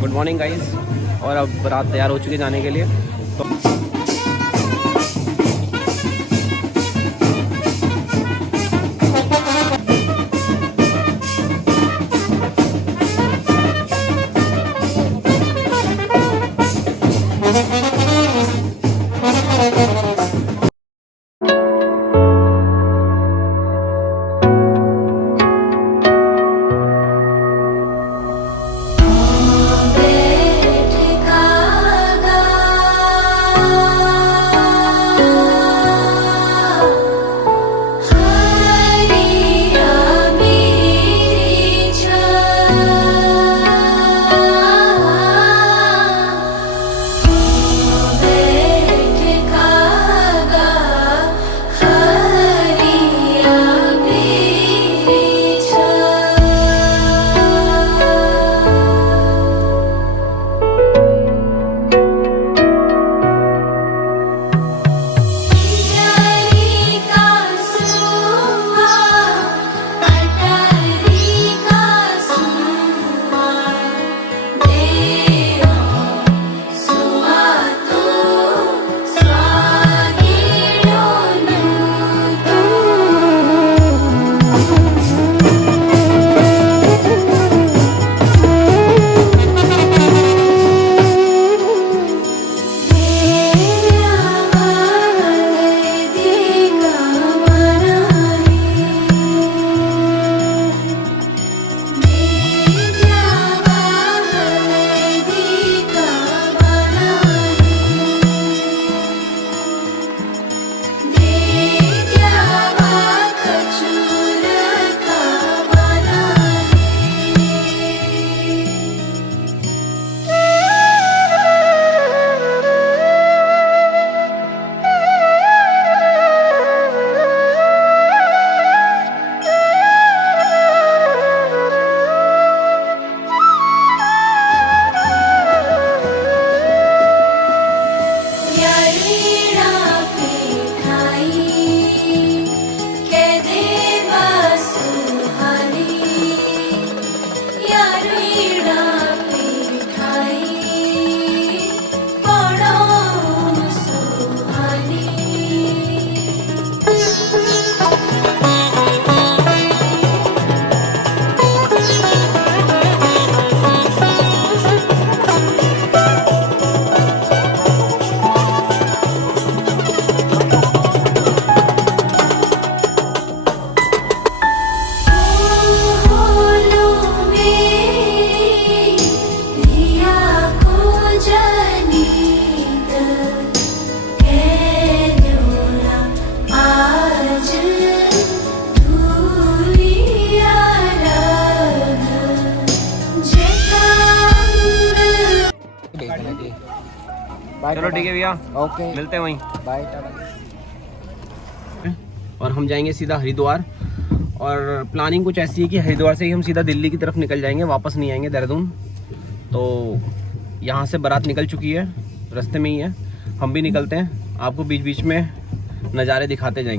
Good morning guys. और अब बारात तैयार हो चुकी है जाने के लिए। तो चलो ठीक है भैया, ओके मिलते हैं वहीं, बाय टाटा। और हम जाएंगे सीधा हरिद्वार। और प्लानिंग कुछ ऐसी है कि हरिद्वार से ही हम सीधा दिल्ली की तरफ निकल जाएंगे, वापस नहीं आएंगे देहरादून। तो यहाँ से बारात निकल चुकी है, रास्ते में ही है, हम भी निकलते हैं, आपको बीच बीच में नज़ारे दिखाते जाएंगे।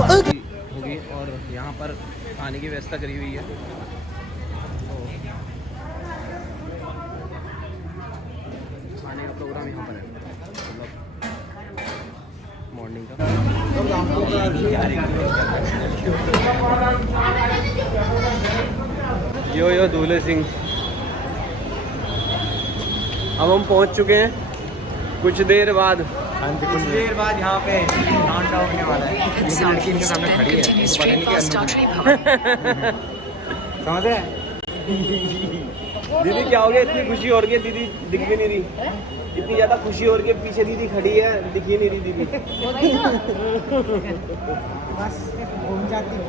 होगी और यहाँ पर खाने की व्यवस्था करी हुई है। खाने का प्रोग्राम यहाँ पर है, मॉर्निंग का। यो दूल्हे सिंह, अब हम पहुँच चुके हैं कुछ देर बाद। कुछ देर बाद यहाँ पे काउंट डाउन होने वाला है। लेकिन लड़की इनके सामने खड़ी है, पता नहीं क्या समझ रहे हैं। दीदी क्या हो गया, इतनी खुशी हो रही है, दीदी दिख भी नहीं रही, इतनी ज़्यादा खुशी हो रही है, पीछे दीदी खड़ी है, दिख ही नहीं रही दीदी। बस घूम जाती है,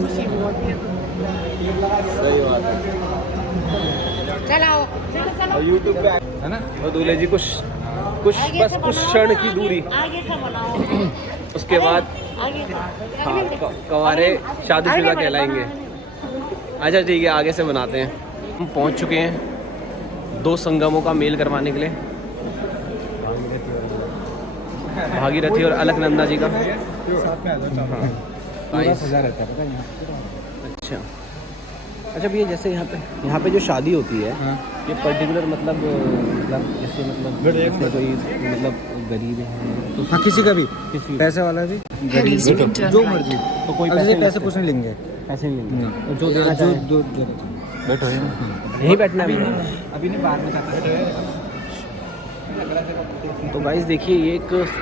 खुशी होती है। सही बात है। चलाओ और यूट्यूब पे है ना। और दूल्हे जी को कुछ बस कुछ क्षण की दूरी, उसके बाद हाँ कंवारे शादीशुदा कहलाएंगे। अच्छा ठीक है, आगे से बनाते हैं। हम पहुंच चुके हैं 2 संगमों का मेल करवाने के लिए, भागीरथी और अलकनंदा जी का। अच्छा अच्छा भैया, जैसे यहाँ पे जो शादी होती है ये पर्टिकुलर मतलब जैसे मतलब कोई मतलब गरीब है तो हाँ, किसी का भी, किसी पैसे वाला भी, गरीब जो मर्जी, तो कोई पैसे कुछ नहीं लेंगे, पैसे नहीं लेंगे, तो जो देना जो चाहे बैठो यहीं बैठना है। अभी नहीं, बाहर में जाता। तो गाइस देखिए, ये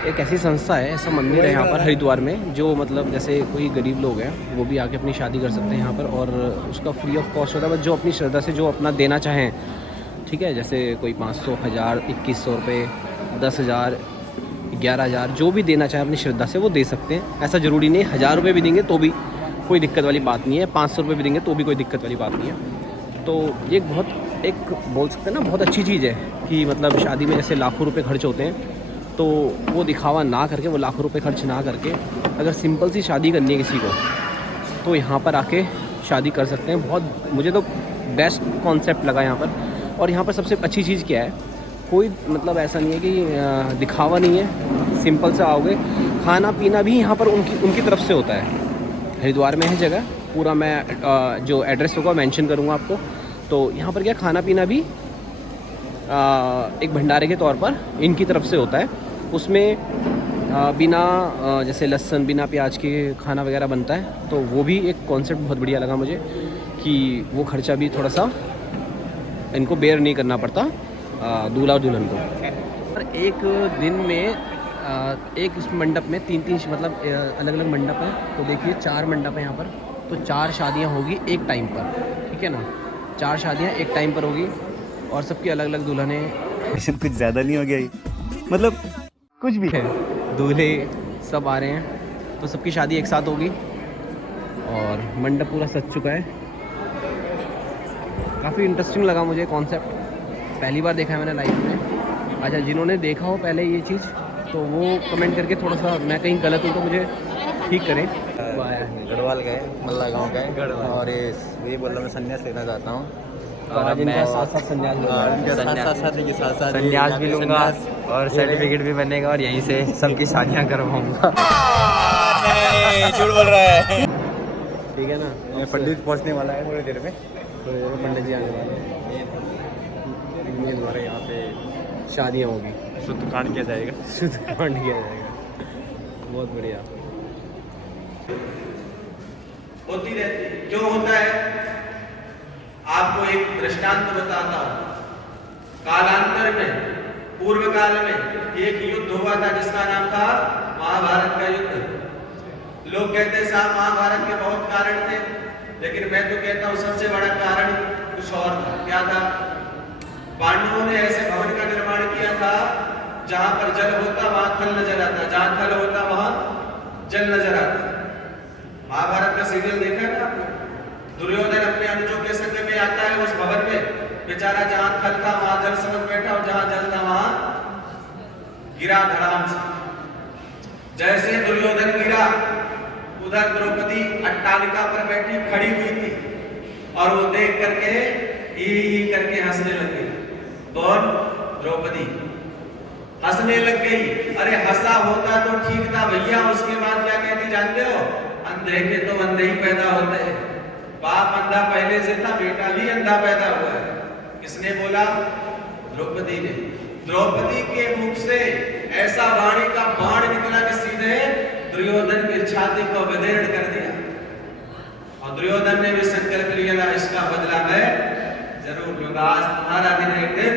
एक ऐसी संस्था है, ऐसा मंदिर है यहाँ पर हरिद्वार में, जो मतलब जैसे कोई गरीब लोग हैं वो भी आके अपनी शादी कर सकते हैं यहाँ पर, और उसका फ्री ऑफ कॉस्ट होता है। बस जो अपनी श्रद्धा से जो अपना देना चाहें, ठीक है, जैसे कोई 500, 1000, 2100 रुपये, 10,000, 11,000, जो भी देना चाहे अपनी श्रद्धा से वो दे सकते हैं। ऐसा ज़रूरी नहीं 1000 रुपये भी देंगे तो भी कोई दिक्कत वाली बात नहीं है, 500 रुपये भी देंगे तो भी कोई दिक्कत वाली बात नहीं है। तो ये एक बोल सकते हैं ना, बहुत अच्छी चीज़ है कि मतलब शादी में जैसे लाखों रुपए खर्च होते हैं, तो वो दिखावा ना करके, वो लाखों रुपए खर्च ना करके, अगर सिंपल सी शादी करनी है किसी को, तो यहाँ पर आके शादी कर सकते हैं। बहुत मुझे तो बेस्ट कॉन्सेप्ट लगा यहाँ पर। और यहाँ पर सबसे अच्छी चीज़ क्या है, कोई मतलब ऐसा नहीं है कि दिखावा नहीं है, सिंपल से आओगे। खाना पीना भी यहाँ पर उनकी तरफ से होता है। हरिद्वार में है जगह, पूरा मैं जो एड्रेस होगा मेंशन करूँगा आपको। तो यहाँ पर क्या खाना पीना भी एक भंडारे के तौर पर इनकी तरफ से होता है। उसमें बिना जैसे लहसुन, बिना प्याज के खाना वगैरह बनता है। तो वो भी एक कॉन्सेप्ट बहुत बढ़िया लगा मुझे कि वो खर्चा भी थोड़ा सा इनको बेयर नहीं करना पड़ता दूल्हा और दुल्हन को। और एक दिन में एक उस मंडप में 3-3 मतलब अलग अलग मंडप हैं। तो देखिए 4 मंडप हैं यहाँ पर, तो 4 शादियाँ होगी एक टाइम पर, ठीक है ना। 4 शादियाँ एक टाइम पर होगी और सबकी अलग अलग दुल्हने। कुछ ज़्यादा नहीं हो गया ये, मतलब कुछ भी है, दूल्हे सब आ रहे हैं, तो सबकी शादी एक साथ होगी और मंडप पूरा सज चुका है। काफ़ी इंटरेस्टिंग लगा मुझे कॉन्सेप्ट, पहली बार देखा है मैंने लाइफ में। अच्छा, जिन्होंने देखा हो पहले ये चीज़ तो वो कमेंट करके थोड़ा सा, मैं कहीं गलत हूँ तो मुझे ठीक करें। गढ़वाल गए, मल्ला गाँव गए, और ये बोल रहा मैं संन्यास लेना चाहता हूँ। और मैं साथ संन्यास भी लूँगा और सर्टिफिकेट भी बनेगा और यहीं से सबकी शादियाँ करवाऊँगा। झूठ बोल रहा है। ठीक है ना। पंडित पहुँचने वाला है थोड़ी देर में, पंडित जी आने वाले हैं। ये हमारे यहाँ पे शादियाँ होगी, शुद्ध कांड किया जाएगा, शुद्ध कांड किया जाएगा। बहुत बढ़िया होती रहती। क्यों होता है? आपको एक दृष्टांत बताता हूं। कालांतर में, पूर्व काल में एक युद्ध हुआ था जिसका नाम था महाभारत का युद्ध। लोग कहते साहब महाभारत के बहुत कारण थे, लेकिन मैं तो कहता हूं सबसे बड़ा कारण कुछ और था। क्या था? पांडवों ने ऐसे भवन का निर्माण किया था जहां पर जल होता वहां थल नजर आता, जहां थल होता वहां जल नजर आता। महाभारत का सीरियल देखा है ना आपने? दुर्योधन अपने अनुजों के संग में आता है उस भवन में, बेचारा जहां थल था वहां जल समझ बैठा और जहां जल था वहां गिरा धड़ाम से। जैसे दुर्योधन गिरा, उधर द्रौपदी अट्टालिका पर बैठी खड़ी हुई थी और वो देख करके ही करके हंसने लगी। कौन? द्रौपदी हंसने लग गई। अरे हंसा होता तो ठीक था भैया, उसके बाद क्या कहती जानते हो? अंधे के तो अंधे ही पैदा होते हैं। बाप अंधा पहले से था, बेटा भी अंधा पैदा हुआ है। किसने बोला? द्रौपदी ने। द्रौपदी के मुख से ऐसा वाणी का बाण निकला कि सीधे दुर्योधन की छाती को विदीर्ण कर दिया। और दुर्योधन ने भी संकल्प लिया, इसका बदला मैं जरूर लूंगा। आज तुम्हारा दिन एक दिन,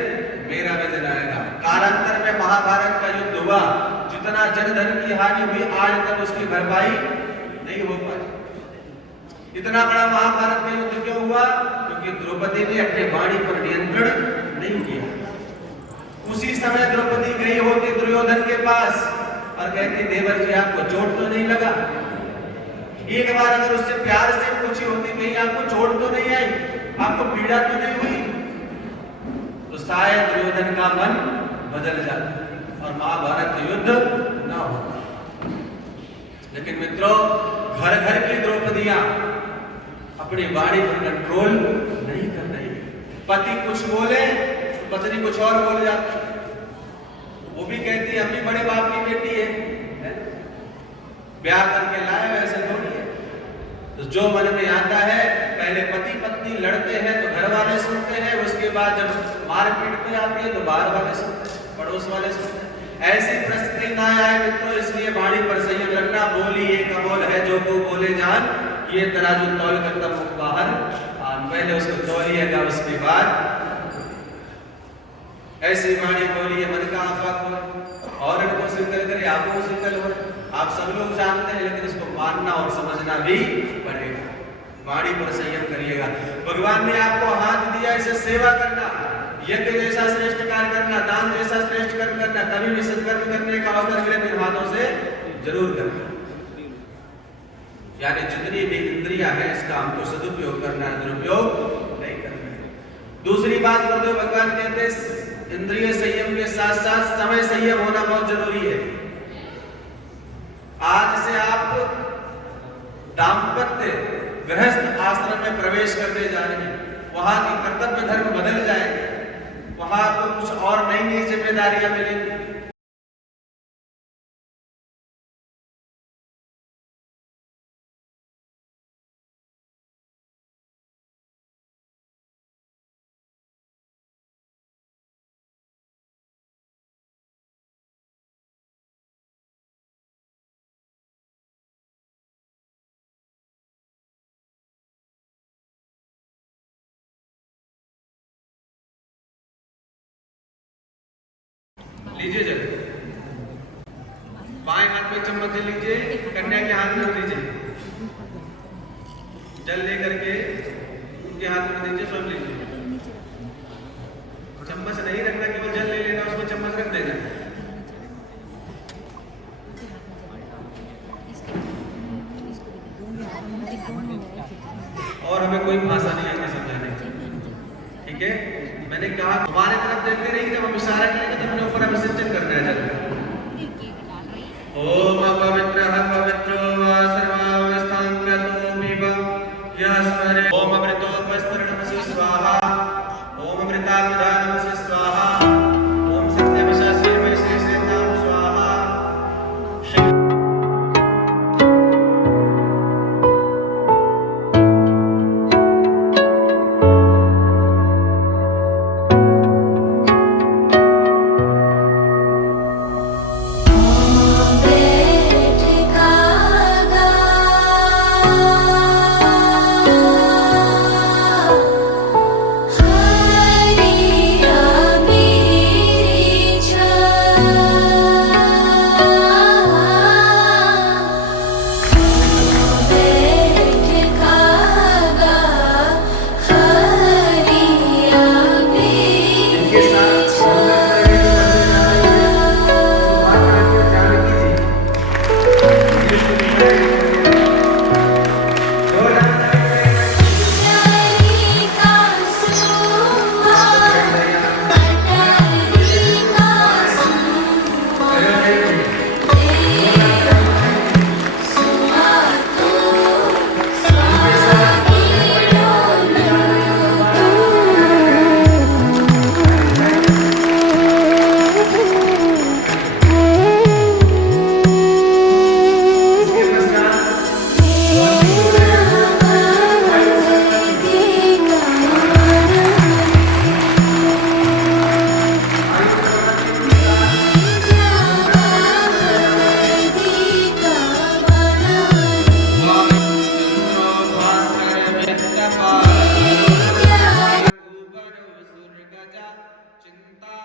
मेरा भी दिन आएगा। कालांतर में महाभारत का युद्ध हुआ, जितना जनधन की हानि हुई आज तक उसकी भरपाई नहीं हो पाई। इतना बड़ा महाभारत का युद्ध क्यों हुआ? क्योंकि द्रौपदी ने अपने वाणी पर नियंत्रण नहीं किया। उसी समय द्रौपदी गई होती दुर्योधन के पास और कहती, देवर जी आपको चोट तो नहीं लगा? एक बार अगर उससे प्यार से पूछी होती, कहीं आपको चोट तो नहीं आई, आपको पीड़ा तो नहीं हुई, तो शायद दुर्योधन का मन बदल जाता। और महाभारत युद्ध न होता। लेकिन मित्रों, घर घर की द्रौपदियां अपनी वाणी पर कंट्रोल नहीं कर रही है। पति कुछ बोले, पत्नी कुछ और बोल जाती है। वो भी कहती है हम भी बड़े बाप की बेटी है, ब्याह करके लाए, वैसे थोड़ी है। तो जो मन में आता है, पहले पति पत्नी लड़ते हैं तो घर वाले सुनते हैं, उसके बाद जब मारपीट पे आती है तो बाहर वाले सुनते हैं, पड़ोस वाले सुनते हैं। ऐसी परिस्थिति ना आए मित्रों, इसलिए वाणी पर संयम रखना। बोली एक अमोल है जो को बोले जान, ये तराजू तौल कर तब मुख बाहर आन। पहले उसको तौलिएगा, उसके बाद ऐसी वाणी बोलिए मन का आपा खोले और इनको शीतल करे, आपको शीतल हो। आप सब लोग जानते हैं, लेकिन इसको मानना और समझना भी पड़ेगा। वाणी पर संयम करिएगा। भगवान ने आपको हाथ दिया, इसे सेवा करना, यज्ञ जैसा श्रेष्ठ कार्य करना, दान जैसा श्रेष्ठ कर्म करना, कभी भी सत्कर्म करने का अवसर मिले तो हाथों से जरूर करना। यानी जितनी भी इंद्रियां हैं, इसका हमको सदुपयोग करना है, दुरुपयोग नहीं करना है। दूसरी बात गुरुदेव भगवान कहते हैं, इंद्रिय संयम के साथ साथ समय संयम होना बहुत जरूरी है। आज से आप दाम्पत्य गृहस्थ आश्रम में प्रवेश करने जा रहे हैं, वहां के कर्तव्य धर्म बदल जाएंगे, वहां आपको कुछ और नई नई जिम्मेदारियां मिलेंगी। लीजिए जल, बाएं हाथ में चम्मच ले लीजिए, कन्या के हाथ में दीजिए। जल लेकर के उनके हाथ में दीजिए, स्वयं लीजिए। चम्मच नहीं रखना, केवल जल ले लेना, उसमें चम्मच रख देना। और हमें कोई भाषा नहीं आती समझाने की, ठीक है। मैंने कहा हमारे तरफ देखते रहिए, जब हम इशारा करेंगे तो हमने ऊपर अभिषेचन करना है जल। ओम पवित्रः पवित्रो वा सर्वावस्थांगतो विभव यः स्मरे। ओम अमृतोपस्मरणमसि स्वाहा, ओम अमृताभिधानमसि स्वाहा, ओम सत्यवशाशीर्मसि श्रेतां स्वाहा।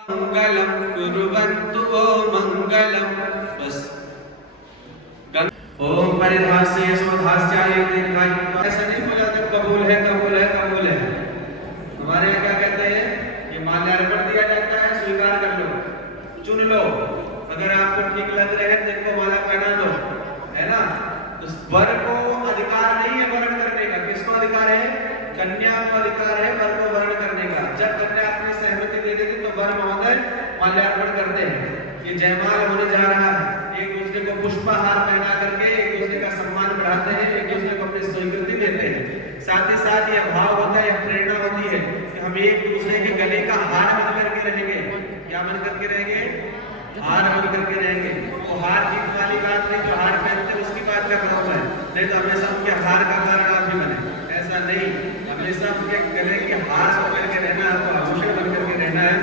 मंगलम कुर्वन्तु मंगलम। बस ओम परिधास्य स्वधास्याय दीर्घाय। ऐसा नहीं बोला था कबूल है कबूल है कबूल है। हमारे यहाँ क्या कहते हैं, ये माल्यार्पण दिया जाता है, स्वीकार कर लो, चुन लो, अगर आपको ठीक लग रहे हैं तो इनको माला पहना लो, है ना। तो वर को अधिकार नहीं है वर्ण करने का। किसको अधिकार है? कन्या को अधिकार है वर को वर्ण करने का। जब कन्या अपनी सहमति दे देती तो वर महोदय माल्यार्पण करते हैं। ये जयमाल होने जा रहा है। एक दूसरे को पुष्पहार पहना करके एक दूसरे का सम्मान बढ़ाते हैं, एक दूसरे को अपनी स्वीकृति देते हैं। साथ ही साथ यह भाव होता है, यह प्रेरणा होती है कि हम एक दूसरे के गले का हार बन करके रहेंगे। क्या बन करके रहेंगे? हार बन करके रहेंगे। वो हार की वाली बात नहीं, जो हार पहनते हैं उसकी बात का मतलब है, नहीं तो हमेशा उनके हार का कारण आप भी बने, ऐसा नहीं। हमेशा उनके गले के हार बन करके रहना है, तो आभूषण बन करके रहना है।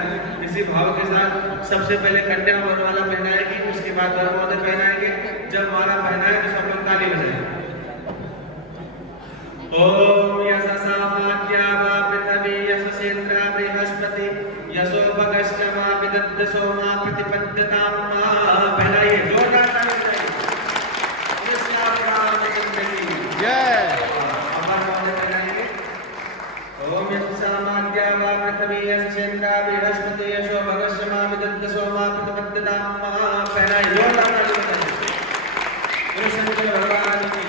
इसी भाव के साथ सबसे पहले कन्या वरमाला पहनाएगी, उसके बाद वरमाला पहनाएंगे। जब माला पहनाए तो सब लोग ताली बजाएंगे। ओम यशसामाज्ञावा पृथ्वी यशसेन्द्र बृहस्पति यशो भगश्चमा विदद्ध सोमा प्रतिपद्यतां मा। पहनाइए, जोरदार ताली बजाइए। जय। ओम यशसामाज्ञावा पृथ्वी यशसेन्द्र बृहस्पति यशो भगश्चमा विदद्ध सोमा प्रतिपद्यतां मा। पहनाइए, जोरदार ताली बजाइए। कृष्ण भगवान की।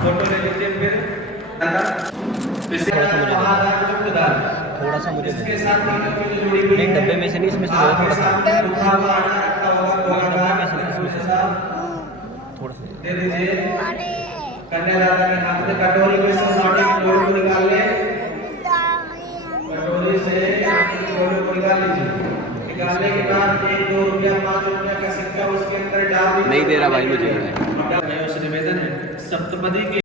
फोटो ले लीजिए फिर। थोड़ा सा मुझे एक डब्बे में से नहीं, इसमें से थोड़ा सा दे दीजिए। कन्यादाता के हाथ में कटोरी में से सोने के लोड़े को निकाल ले। कटोरी से लोड़े को निकाल लीजिए। निकालने के बाद 1, 2 रुपया 5 रुपया का सिक्का उसके अंदर डाल दीजिए। नहीं दे रहा भाई मुझे। निवेदन है सप्तपदी के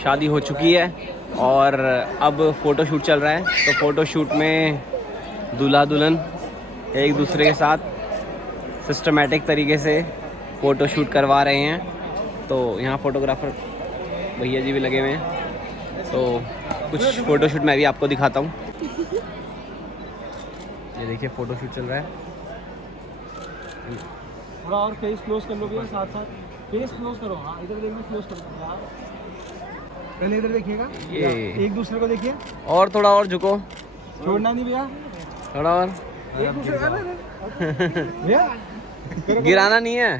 शादी हो चुकी है और अब फ़ोटो शूट चल रहा है। तो फ़ोटो शूट में दूल्हा दुल्हन एक दूसरे के साथ सिस्टमेटिक तरीके से फ़ोटो शूट करवा रहे हैं। तो यहाँ फ़ोटोग्राफ़र भैया जी भी लगे हुए हैं। तो कुछ फ़ोटो शूट मैं भी आपको दिखाता हूँ। ये देखिए फ़ोटो शूट चल रहा है। थोड़ा और फेस क्लोज कर लो भैया, साथ साथ फेस क्लोज करो। हाँ इधर देखना, क्लोज करो। पहले इधर देखिएगा, ये एक दूसरे को देखिए। और थोड़ा और झुको, छोड़ना नहीं भैया, थोड़ा और एक दूसरे का भैया गिराना नहीं है।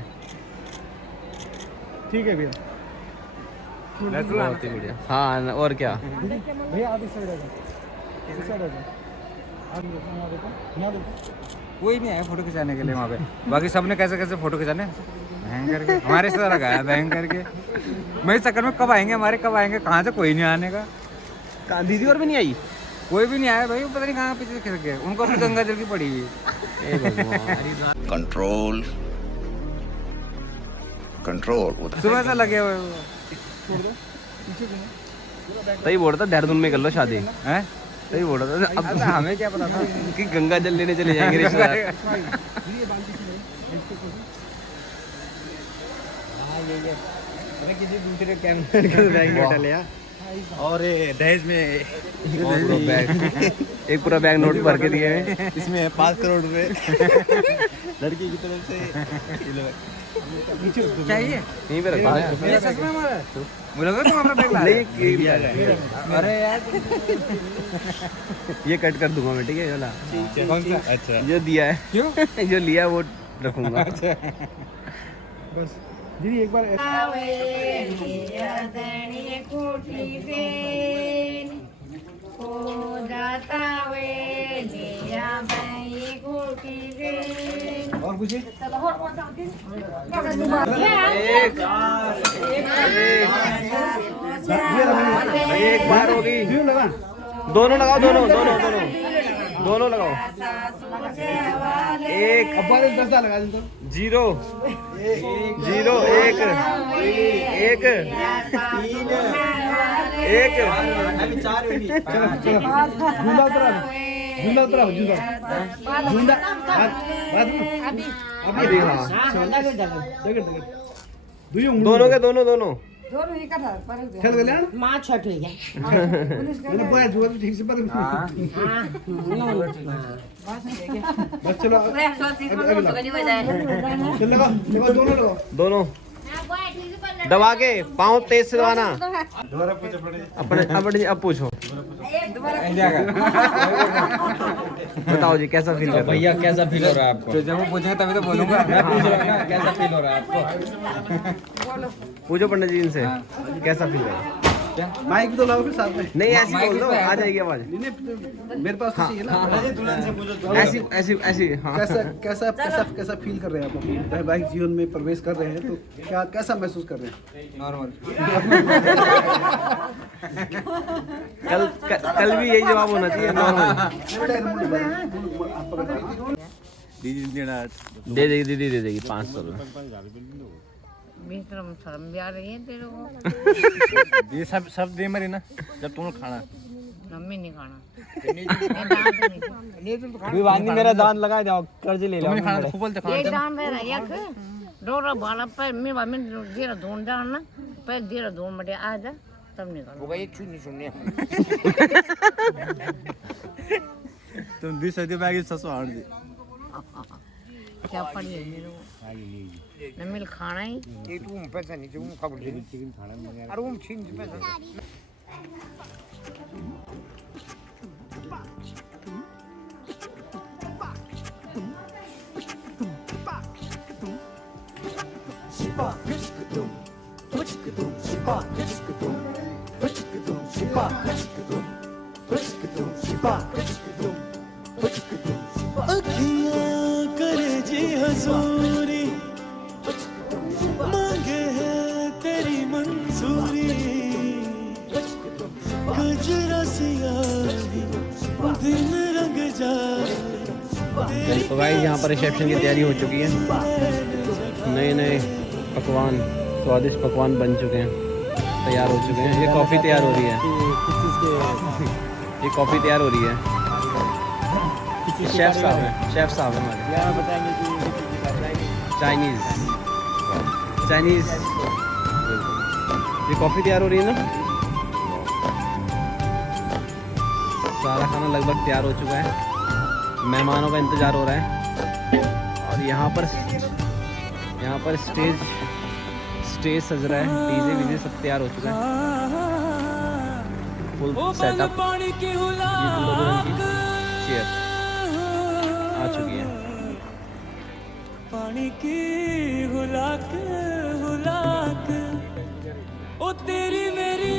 ठीक है भैया, बहुत ही बढ़िया। हाँ और क्या। भैया आप इस साइड आ जाओ, इस साइड आ जाओ। आप यहाँ देखो, यहाँ देखो। कोई नहीं आया फोटो खिंचाने के लिए वहाँ पे। बाकी सबने कैसे कैसे फोटो खिंचाने बहन करके, हमारे से लगाया बहन करके। मैं इस चक्कर में कब आएंगे हमारे, कब आएंगे, कहाँ से कोई नहीं आने का। दीदी और भी नहीं आई। कोई भी नहीं आया भाई, पता नहीं कहाँ पीछे खिसक गए। उनको अपनी गंगा जल की पड़ी हुई। कंट्रोल कंट्रोल सुबह से लगे हुए तभी बोल रहा था देहरादून में कर लो शादी। हैं। सही बोल रहा था। अब हमें क्या पता था कि गंगा जल लेने चले जाएंगे रिश्तेदार। किसी दूसरे कैमरे के बैग में डाले यार। और दहेज में एक पूरा बैग नोट भर के दिए हैं। इसमें 5 करोड़ रुपए लड़की की तरफ से। चाहिए यहीं पे रखा है। ये सच में हमारा बोला तुम अपना बैग ला रहे। अरे यार ये कट कर दूंगा मैं, ठीक है ये वाला। कौन सा? अच्छा जो दिया है, क्यों जो लिया है वो रखूंगा। बस दीदी एक बार को जाता वे लिया भाई घोटी रे। और पूछिए। एक बार होगी। दोनों लगाओ, दोनों दोनों दोनों दोनों लगाओ। एक लगा दो। 0 0 1 1 1 अभी 4 मिनट। झूला उतरा, झूला उतरा, झूला झूला अभी देखा। दोनों के दोनों दोनों चल गए ना माँ छठ हो गया। मैंने बोला जुआ तो ठीक से पर बस चलो चल लगाओ लगाओ दोनों लगाओ दोनों दबा के पाँव तेज से दबाना। अपने अब पूछो। बताओ जी कैसा फील कर रहे हो? भैया कैसा फील हो रहा है आपको? जब वो पूछेंगे तभी तो बोलूंगा। मैं पूछ रहा हूँ कैसा फील हो रहा है आपको? पूछो पंडित जी इनसे कैसा फील कर रहे हो? माइक तो लाओ फिर साथ में। नहीं ऐसी बोल दो, आ जाएगी आवाज। मेरे पास तो चाहिए ना। ऐसी ऐसी ऐसी हाँ। कैसा कैसा कैसा कैसा फील कर रहे हैं आप अपने वैवाहिक जीवन में प्रवेश कर रहे हैं तो क्या कैसा महसूस कर रहे हैं? नॉर्मल। कल भी यही जवाब होना चाहिए नॉर्मल। दे देगी दीदी, दे देगी 500 रुपये। शर्म भी आ रही है तेरे को। ये सब दे मरी ना जब तुम खाना। मम्मी नहीं खाना। विवानी मेरा दान लगा जाओ, कर्ज ले लो। खाना खूब बोलते एक दाम है रैया के डोरा बाला पर मैं देर ढूंढ जाना पर देर ढूंढ मटे आ जा तब निकल होगा। ये छुनी सुनने तुम 20 सदी बैग ससुर हार दी। क्या पड़ी है मेरे को न मिल खाना ही ये तू पैसा नहीं जो खबर दे चिकन खाना अरे वो छीन पैसा करे जी हजूरी मांगे है तेरी मंजूरी गजरा सियाही दिन रंग जाए। तो गाइस यहाँ पर रिसेप्शन की तैयारी हो चुकी है। नए नए पकवान, स्वादिष्ट पकवान बन चुके हैं, तैयार हो चुके हैं। ये कॉफ़ी तैयार हो रही है। ये कॉफ़ी तैयार हो रही है। शेफ साहब हैं, शेफ साहब हैं हमारे। चाइनीज़ ये कॉफ़ी तैयार हो रही है ना। सारा खाना लगभग तैयार हो चुका है। मेहमानों का इंतज़ार हो रहा है। और यहाँ पर स्टेज सज रहा है, डीजे वीजे सब तैयार हो चुका है। Full setup. ये दूल्हा दुल्हन की चेयर आ चुकी है। पानी की हुलाक हुलाक ओ तेरी मेरी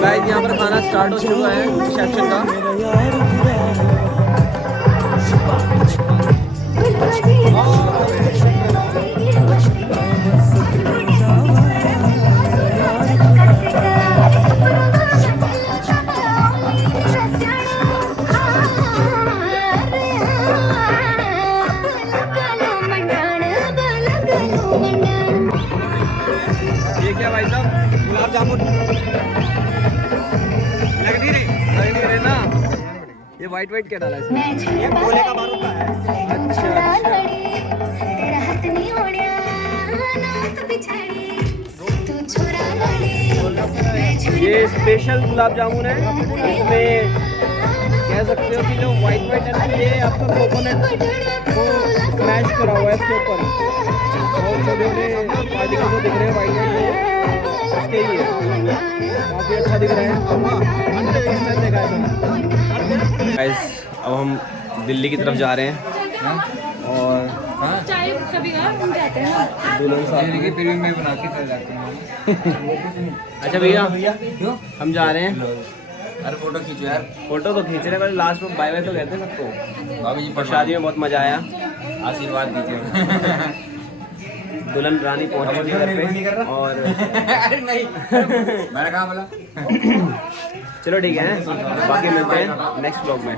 गाइस यहाँ पर खाना स्टार्ट हो चुका है रिसेप्शन का। भाई साहब गुलाब जामुन लग नहीं रही ना। ये वाइट वाइट क्या डाला है इसमें? ये गोले का बारूद है। अच्छा ये स्पेशल गुलाब जामुन है। इसमें कह सकते हो कि जो वाइट वाइट है ना, ये आपका कोकोनट को स्मैश करा हुआ है इसके ऊपर। और छोटे छोटे पार्टिकल जो दिख रहे हैं वाइट वाइट इसके ही है। काफ़ी अच्छा दिख रहा है। गाइस अब हम दिल्ली की तरफ जा रहे हैं और चाय कभी हम जाते हैं ना। दुल्हन साहब फिर भी मैं बना के चल जाती हूँ। अच्छा भैया हम जा रहे हैं। अरे फोटो खींचो यार। फोटो तो खींच रहे हैं, लास्ट में बाय बाय तो कहते हैं सबको। बाबू जी और शादी में बहुत मजा आया। आशीर्वाद दीजिए। दुल्हन रानी पहुंच चुकी है घर पे और अरे नहीं मैंने कहा बोला। चलो ठीक है, बाकी मिलते हैं नेक्स्ट व्लॉग में।